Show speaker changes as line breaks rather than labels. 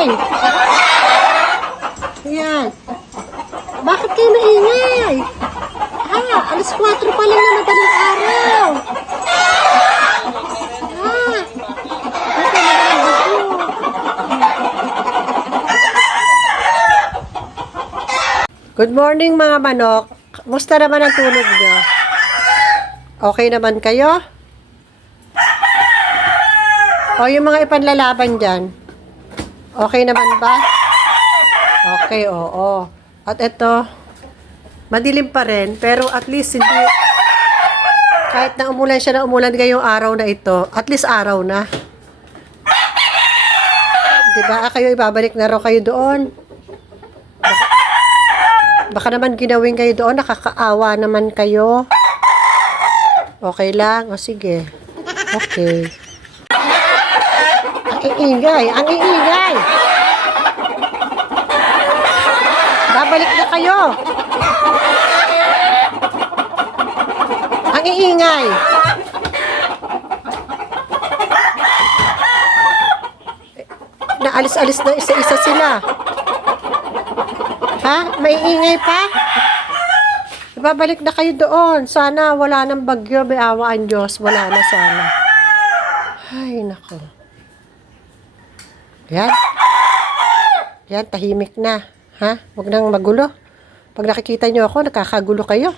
maingay? Ayan. Bakit kayo maingay? Ah, alas 4 pa lang na madaling araw. Good morning mga manok. Musta naman ang tulog niyo? Okay naman kayo? O yung mga ipanlalaban dyan? Okay naman ba? Okay, oo. At ito, madilim pa rin, pero at least hindi, kahit na umulan siya na umulan ngayong araw na ito, at least araw na. Diba? Ah, Kayo ibabalik na raw kayo doon. Baka, baka naman ginawin kayo doon, nakakaawa naman kayo. Okay lang? O sige. Okay. Iingay, ang iingay. Babalik na kayo. Ang iingay. Naalis-alis na isa-isa sila. Ha? May ingay pa? Babalik na kayo doon. Sana wala nang bagyo. May awa Diyos. Wala na sana. Ay, nako. Yan. Yan, tahimik na. Ha? Huwag nang magulo. Pag nakikita nyo ako, nakakagulo kayo.